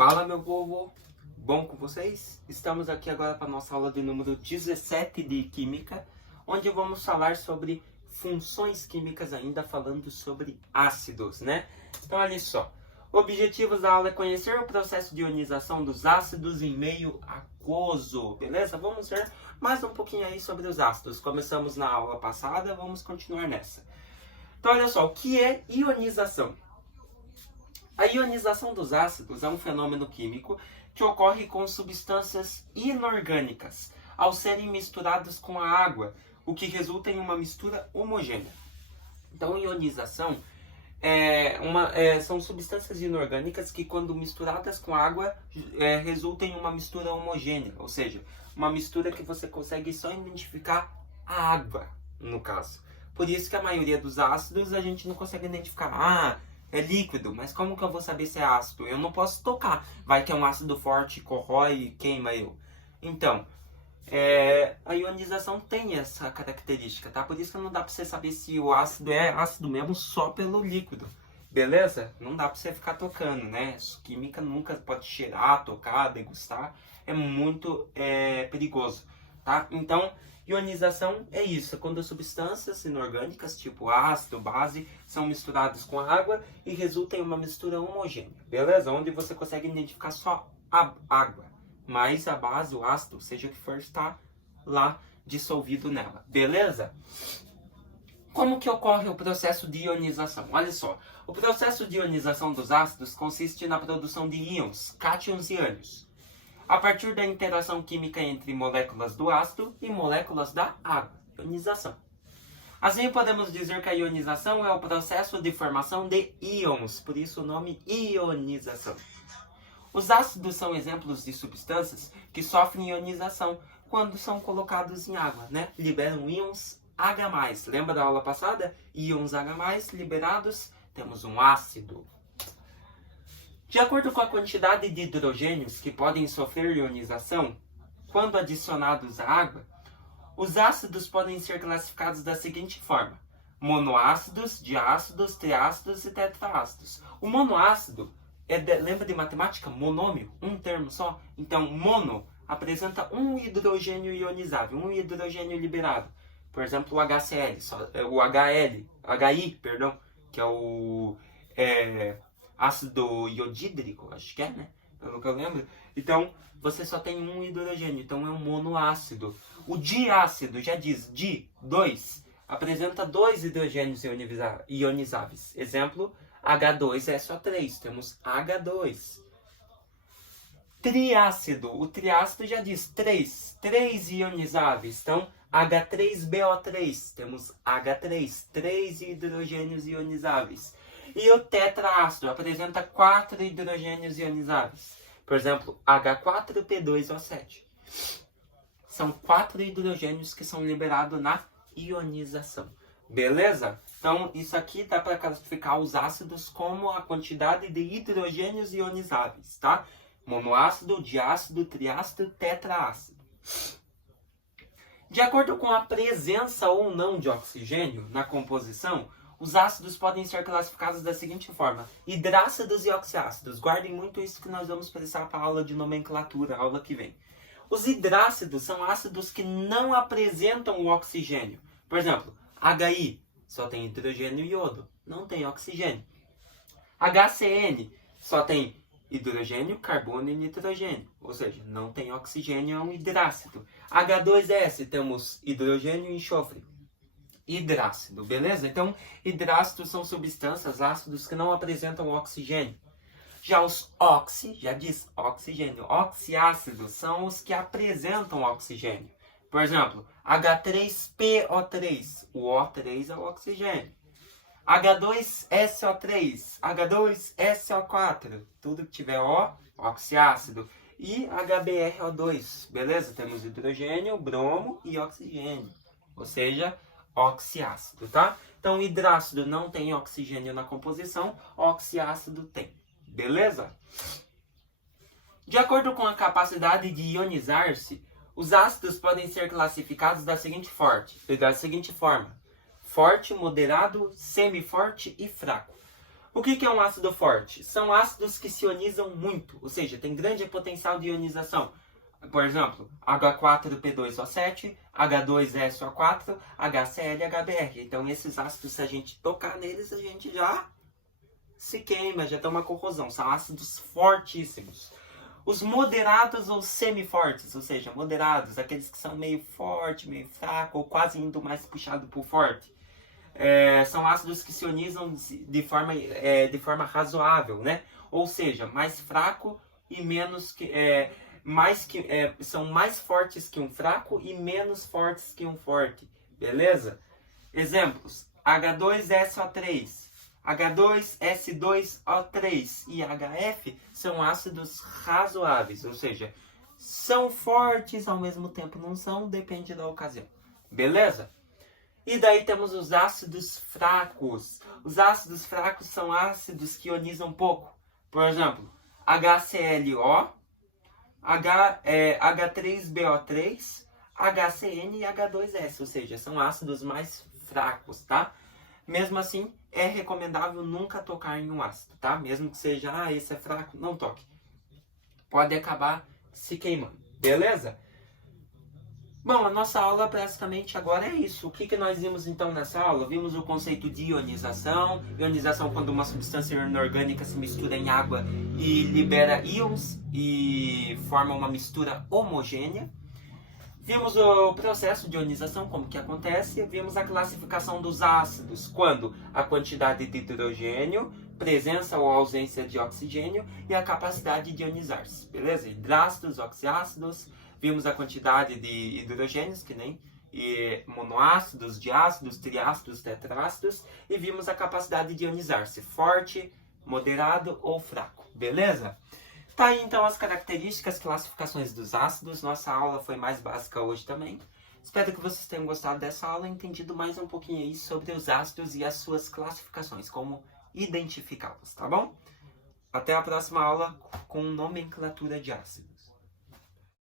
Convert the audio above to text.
Fala, meu povo! Bom com vocês? Estamos aqui agora para a nossa aula de número 17 de Química, onde vamos falar sobre funções químicas ainda, falando sobre ácidos, né? Então, olha só. O objetivo da aula é conhecer o processo de ionização dos ácidos em meio aquoso, beleza? Vamos ver mais um pouquinho aí sobre os ácidos. Começamos na aula passada, vamos continuar nessa. Então, olha só, o que é ionização? A ionização dos ácidos é um fenômeno químico que ocorre com substâncias inorgânicas ao serem misturadas com a água, o que resulta em uma mistura homogênea. Então, ionização são substâncias inorgânicas que, quando misturadas com água, resultam em uma mistura homogênea, ou seja, uma mistura que você consegue só identificar a água, no caso. Por isso que a maioria dos ácidos a gente não consegue identificar. É líquido, mas como que eu vou saber se é ácido? Eu não posso tocar. Vai que é um ácido forte, corrói e queima eu. Então, a ionização tem essa característica, tá? Por isso que não dá pra você saber se o ácido é ácido mesmo só pelo líquido. Beleza? Não dá pra você ficar tocando, né? Química nunca pode cheirar, tocar, degustar. É muito perigoso, tá? Então, ionização é isso, é quando substâncias inorgânicas, tipo ácido, base, são misturadas com água e resulta em uma mistura homogênea, beleza? Onde você consegue identificar só a água, mas a base, o ácido, seja o que for, está lá dissolvido nela, beleza? Como que ocorre o processo de ionização? Olha só, o processo de ionização dos ácidos consiste na produção de íons, cátions e ânions, a partir da interação química entre moléculas do ácido e moléculas da água, ionização. Assim, podemos dizer que a ionização é o processo de formação de íons, por isso o nome ionização. Os ácidos são exemplos de substâncias que sofrem ionização quando são colocados em água, né? Liberam íons H+. Lembra da aula passada? Íons H+, liberados, temos um ácido. De acordo com a quantidade de hidrogênios que podem sofrer ionização, quando adicionados à água, os ácidos podem ser classificados da seguinte forma: monoácidos, diácidos, triácidos e tetraácidos. O monoácido, lembra de matemática? Monômio, um termo só. Então, mono apresenta um hidrogênio ionizável, um hidrogênio liberado. Por exemplo, o HCl, que é o ácido iodídrico, acho que é, né? Pelo que eu lembro. Então, você só tem um hidrogênio, então é um monoácido. O diácido, já diz, dois, apresenta dois hidrogênios ionizáveis. Exemplo, H2SO3, temos H2. Triácido, o triácido já diz três ionizáveis, então H3BO3, temos H3, três hidrogênios ionizáveis. E o tetraácido apresenta 4 hidrogênios ionizáveis. Por exemplo, H4P2O7. São 4 hidrogênios que são liberados na ionização. Beleza? Então, isso aqui dá para classificar os ácidos como a quantidade de hidrogênios ionizáveis, tá? Monoácido, diácido, triácido, tetraácido. De acordo com a presença ou não de oxigênio na composição, os ácidos podem ser classificados da seguinte forma: hidrácidos e oxiácidos. Guardem muito isso que nós vamos precisar para a aula de nomenclatura, a aula que vem. Os hidrácidos são ácidos que não apresentam o oxigênio. Por exemplo, HI só tem hidrogênio e iodo, não tem oxigênio. HCN só tem hidrogênio, carbono e nitrogênio, ou seja, não tem oxigênio, é um hidrácido. H2S temos hidrogênio e enxofre. Hidrácido, beleza? Então, hidrácidos são substâncias, ácidos que não apresentam oxigênio. Já os já diz oxigênio. Oxiácidos são os que apresentam oxigênio. Por exemplo, H3PO3, o O3 é o oxigênio. H2SO3, H2SO4, tudo que tiver O, oxiácido. E HBrO2, beleza? Temos hidrogênio, bromo e oxigênio, ou seja, oxiácido, tá? Então, hidrácido não tem oxigênio na composição, oxiácido tem, beleza? De acordo com a capacidade de ionizar-se, os ácidos podem ser classificados da seguinte forma: forte, moderado, semiforte e fraco. O que é um ácido forte? São ácidos que se ionizam muito, ou seja, tem grande potencial de ionização. Por exemplo, H4P2O7, H2SO4, HCl, HBr. Então, esses ácidos, se a gente tocar neles, a gente já se queima, já tem uma corrosão. São ácidos fortíssimos. Os moderados ou semifortes, ou seja, moderados, aqueles que são meio forte, meio fraco, ou quase indo mais puxado para o forte. São ácidos que se ionizam de forma razoável, né? Ou seja, mais fraco e menos que... são mais fortes que um fraco e menos fortes que um forte, beleza? Exemplos: H2SO3, H2S2O3 e HF são ácidos razoáveis, ou seja, são fortes ao mesmo tempo não são, depende da ocasião, beleza? E daí temos os ácidos fracos. Os ácidos fracos são ácidos que ionizam pouco. Por exemplo, HClO, H3BO3, HCN e H2S, ou seja, são ácidos mais fracos, tá? Mesmo assim, é recomendável nunca tocar em um ácido, tá? Mesmo que seja, esse é fraco, não toque. Pode acabar se queimando, beleza? Bom, a nossa aula basicamente agora é isso. O que nós vimos então nessa aula? Vimos o conceito de ionização. Ionização quando uma substância inorgânica se mistura em água e libera íons e forma uma mistura homogênea. Vimos o processo de ionização, como que acontece. Vimos a classificação dos ácidos, quando a quantidade de hidrogênio, presença ou ausência de oxigênio e a capacidade de ionizar-se. Beleza? Hidrácidos, oxiácidos. Vimos a quantidade de hidrogênios, que nem monoácidos, diácidos, triácidos, tetrácidos. E vimos a capacidade de ionizar-se, forte, moderado ou fraco. Beleza? Tá aí então as características, classificações dos ácidos. Nossa aula foi mais básica hoje também. Espero que vocês tenham gostado dessa aula e entendido mais um pouquinho aí sobre os ácidos e as suas classificações, como identificá-los, tá bom? Até a próxima aula com nomenclatura de ácidos.